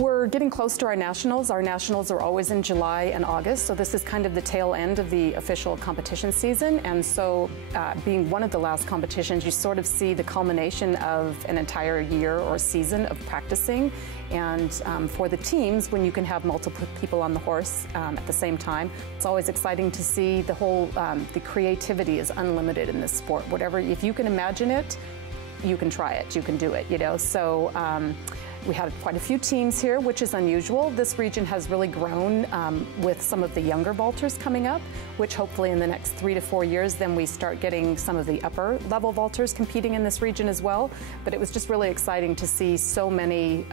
We're getting close to our nationals. Our nationals are always in July and August, so this is kind of the tail end of the official competition season. And so being one of the last competitions, you sort of see the culmination of an entire year or season of practicing. And for the teams, when you can have multiple people on the horse at the same time, it's always exciting to see the whole, the creativity is unlimited in this sport. Whatever, if you can imagine it, you can try it, you can do it, you know. So we had quite a few teams here, which is unusual. This region has really grown with some of the younger vaulters coming up, which hopefully in the next 3 to 4 years, then we start getting some of the upper level vaulters competing in this region as well. But it was just really exciting to see so many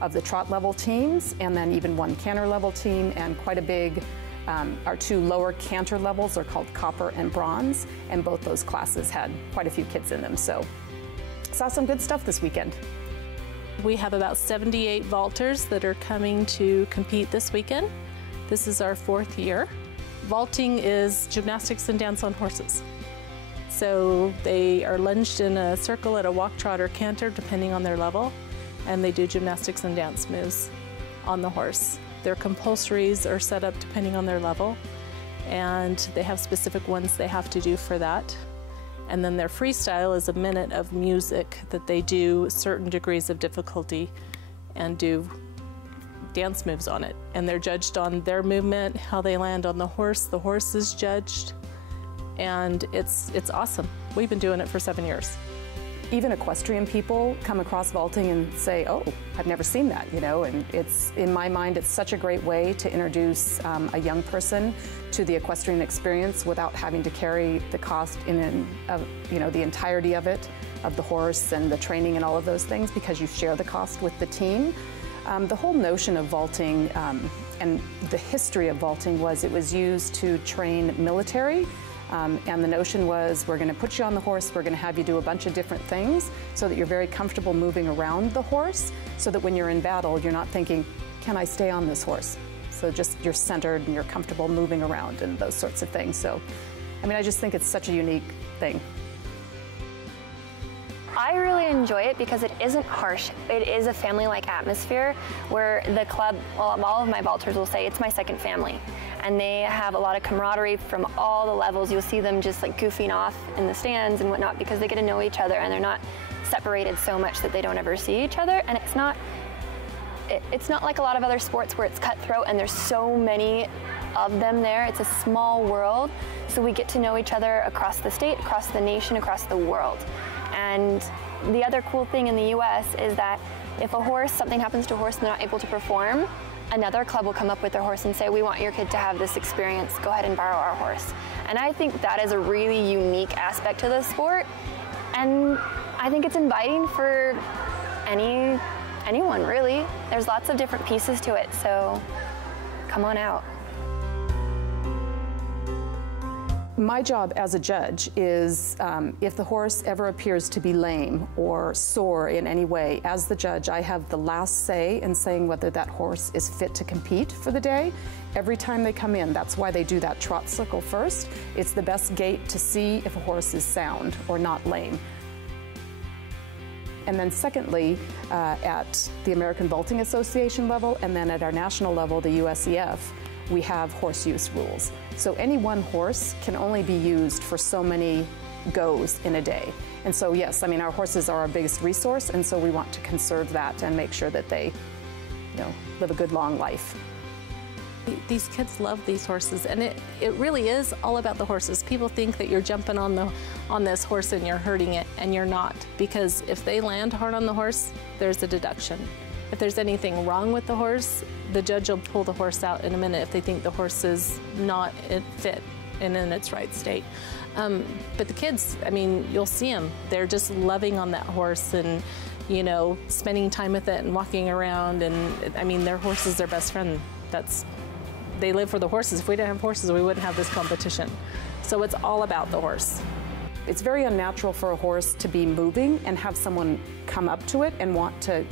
of the trot level teams, and then even one canter level team, and quite a big, our 2 lower canter levels are called copper and bronze, and both those classes had quite a few kids in them. So saw some good stuff this weekend. We have about 78 vaulters that are coming to compete this weekend. This is our 4th year. Vaulting is gymnastics and dance on horses. So they are lunged in a circle at a walk, trot, or canter, depending on their level, and they do gymnastics and dance moves on the horse. Their compulsories are set up depending on their level, and they have specific ones they have to do for that. And then their freestyle is a minute of music that they do certain degrees of difficulty and do dance moves on it. And they're judged on their movement, how they land on the horse is judged, and it's awesome. We've been doing it for 7 years. Even equestrian people come across vaulting and say, oh, I've never seen that, you know, and it's, in my mind, it's such a great way to introduce a young person to the equestrian experience without having to carry the cost you know, the entirety of it, of the horse and the training and all of those things, because you share the cost with the team. The whole notion of vaulting and the history of vaulting was it was used to train military. And the notion was, we're going to put you on the horse, we're going to have you do a bunch of different things so that you're very comfortable moving around the horse, so that when you're in battle, you're not thinking, can I stay on this horse? So just you're centered and you're comfortable moving around and those sorts of things. So, I mean, I just think it's such a unique thing. I really enjoy it because it isn't harsh. It is a family-like atmosphere where the club, well, all of my vaulters will say it's my second family. And they have a lot of camaraderie from all the levels. You'll see them just like goofing off in the stands and whatnot because they get to know each other and they're not separated so much that they don't ever see each other. And it's not like a lot of other sports where it's cutthroat and there's so many of them there. It's a small world, so we get to know each other across the state, across the nation, across the world. And the other cool thing in the US is that if something happens to a horse and they're not able to perform, another club will come up with their horse and say, we want your kid to have this experience, go ahead and borrow our horse. And I think that is a really unique aspect to the sport, and I think it's inviting for anyone really. There's lots of different pieces to it, so come on out. My job as a judge is if the horse ever appears to be lame or sore in any way, as the judge, I have the last say in saying whether that horse is fit to compete for the day. Every time they come in, that's why they do that trot circle first. It's the best gate to see if a horse is sound or not lame. And then secondly, at the American Vaulting Association level, and then at our national level, the USEF, we have horse use rules. So any one horse can only be used for so many goes in a day. And so yes, I mean, our horses are our biggest resource, and so we want to conserve that and make sure that they, you know, live a good long life. These kids love these horses, and it really is all about the horses. People think that you're jumping on this horse and you're hurting it, and you're not, because if they land hard on the horse, there's a deduction. If there's anything wrong with the horse, the judge will pull the horse out in a minute if they think the horse is not fit and in its right state. But the kids, I mean, you'll see them. They're just loving on that horse and, you know, spending time with it and walking around. And I mean, their horse is their best friend. They live for the horses. If we didn't have horses, we wouldn't have this competition. So it's all about the horse. It's very unnatural for a horse to be moving and have someone come up to it and want to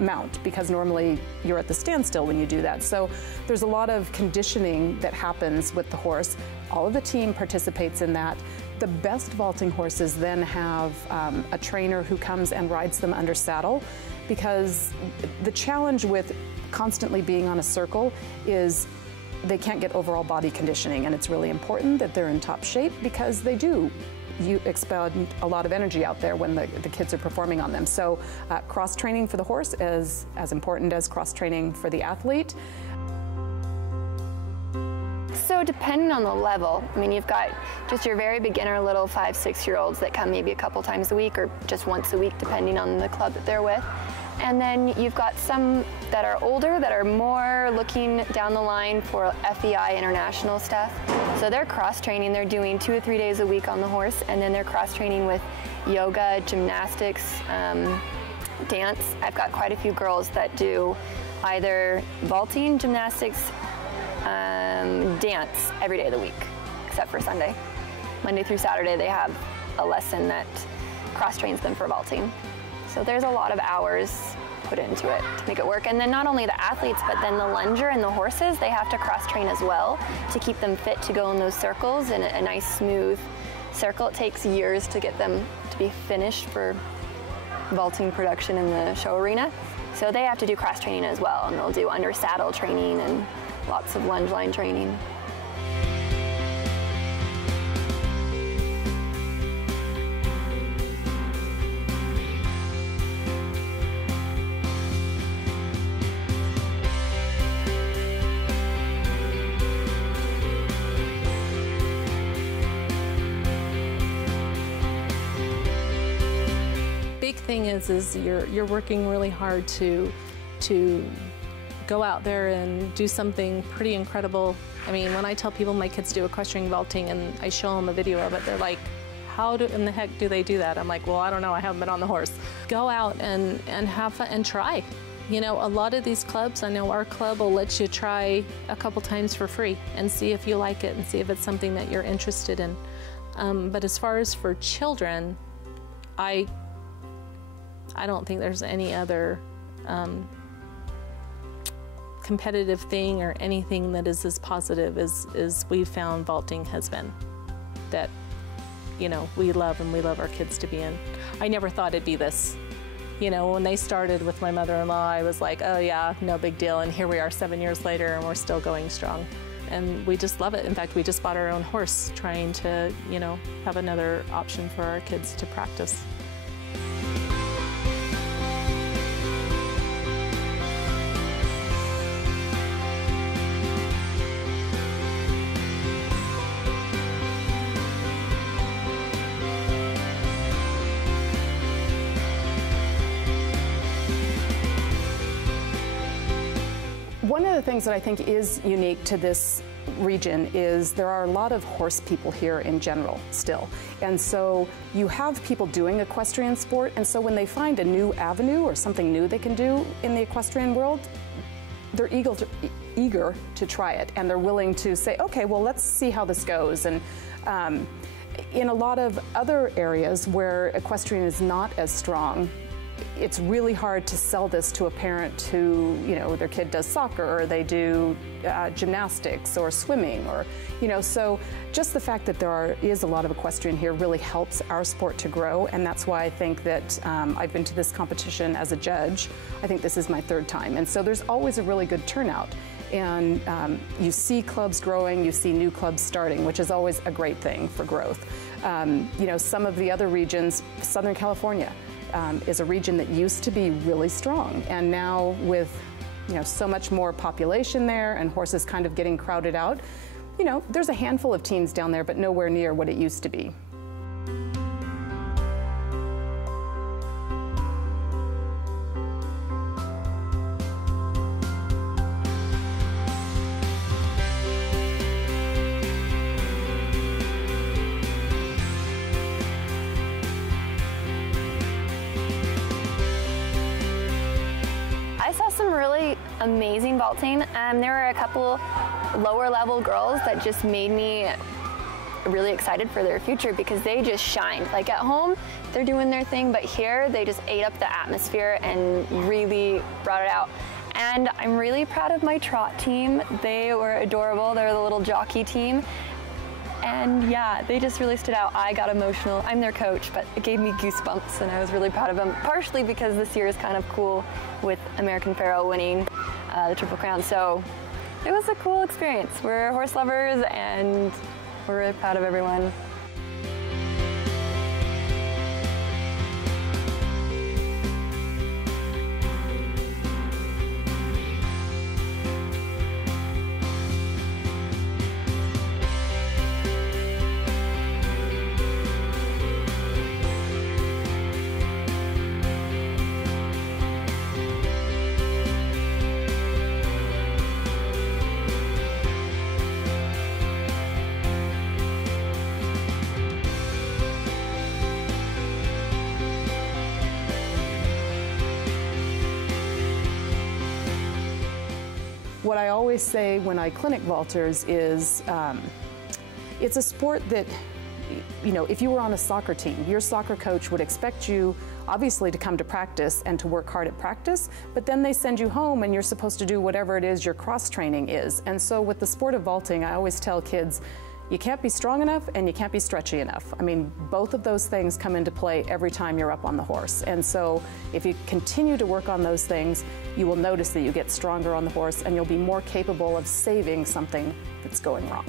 mount, because normally you're at the standstill when you do that. So there's a lot of conditioning that happens with the horse. All of the team participates in that. The best vaulting horses then have a trainer who comes and rides them under saddle. because the challenge with constantly being on a circle is they can't get overall body conditioning, and it's really important that they're in top shape because they do expend a lot of energy out there when the kids are performing on them. So cross-training for the horse is as important as cross-training for the athlete. So depending on the level, I mean, you've got just your very beginner little 5-, 6-year-olds that come maybe a couple times a week or just once a week, depending on the club that they're with. And then you've got some that are older that are more looking down the line for FEI international stuff. So they're cross-training. They're doing 2 or 3 days a week on the horse, and then they're cross-training with yoga, gymnastics, dance. I've got quite a few girls that do either vaulting, gymnastics, dance every day of the week, except for Sunday. Monday through Saturday, they have a lesson that cross-trains them for vaulting. So there's a lot of hours put into it to make it work. And then not only the athletes, but then the lunger and the horses, they have to cross-train as well to keep them fit to go in those circles in a nice, smooth circle. It takes years to get them to be finished for vaulting production in the show arena. So they have to do cross-training as well, and they'll do under saddle training and lots of lunge line training. Big thing is you're working really hard to go out there and do something pretty incredible. I mean, when I tell people my kids do equestrian vaulting and I show them a video of it, they're like, how in the heck do they do that? I'm like, well, I don't know, I haven't been on the horse. Go out and have fun and try. You know, a lot of these clubs, I know our club will let you try a couple times for free and see if you like it and see if it's something that you're interested in. But as far as for children, I don't think there's any other competitive thing or anything that is as positive as we've found vaulting has been, that, you know, we love and we love our kids to be in. I never thought it'd be this. You know, when they started with my mother-in-law, I was like, oh yeah, no big deal. And here we are 7 years later and we're still going strong. And we just love it. In fact, we just bought our own horse, trying to, you know, have another option for our kids to practice. One of the things that I think is unique to this region is there are a lot of horse people here in general still. And so you have people doing equestrian sport, and so when they find a new avenue or something new they can do in the equestrian world, they're eager to try it, and they're willing to say, okay, well, let's see how this goes. And in a lot of other areas where equestrian is not as strong, it's really hard to sell this to a parent who, you know, their kid does soccer or they do gymnastics or swimming, or, you know, so just the fact that there is a lot of equestrian here really helps our sport to grow, and that's why I think that I've been to this competition as a judge. I think this is my 3rd time, and so there's always a really good turnout. And you see clubs growing, you see new clubs starting, which is always a great thing for growth. You know, some of the other regions, Southern California, is a region that used to be really strong, and now with, you know, so much more population there and horses kind of getting crowded out, you know, there's a handful of teams down there, but nowhere near what it used to be. I saw some really amazing vaulting. There were a couple lower level girls that just made me really excited for their future because they just shined. Like at home, they're doing their thing, but here they just ate up the atmosphere and really brought it out. And I'm really proud of my trot team. They were adorable. They're the little jockey team. And yeah, they just really stood out. I got emotional. I'm their coach, but it gave me goosebumps, and I was really proud of them, partially because this year is kind of cool with American Pharoah winning the Triple Crown. So it was a cool experience. We're horse lovers, and we're really proud of everyone. What I always say when I clinic vaulters is it's a sport that, you know, if you were on a soccer team, your soccer coach would expect you obviously to come to practice and to work hard at practice, but then they send you home and you're supposed to do whatever it is your cross training is. And so with the sport of vaulting, I always tell kids, you can't be strong enough and you can't be stretchy enough. I mean, both of those things come into play every time you're up on the horse. And so if you continue to work on those things, you will notice that you get stronger on the horse and you'll be more capable of saving something that's going wrong.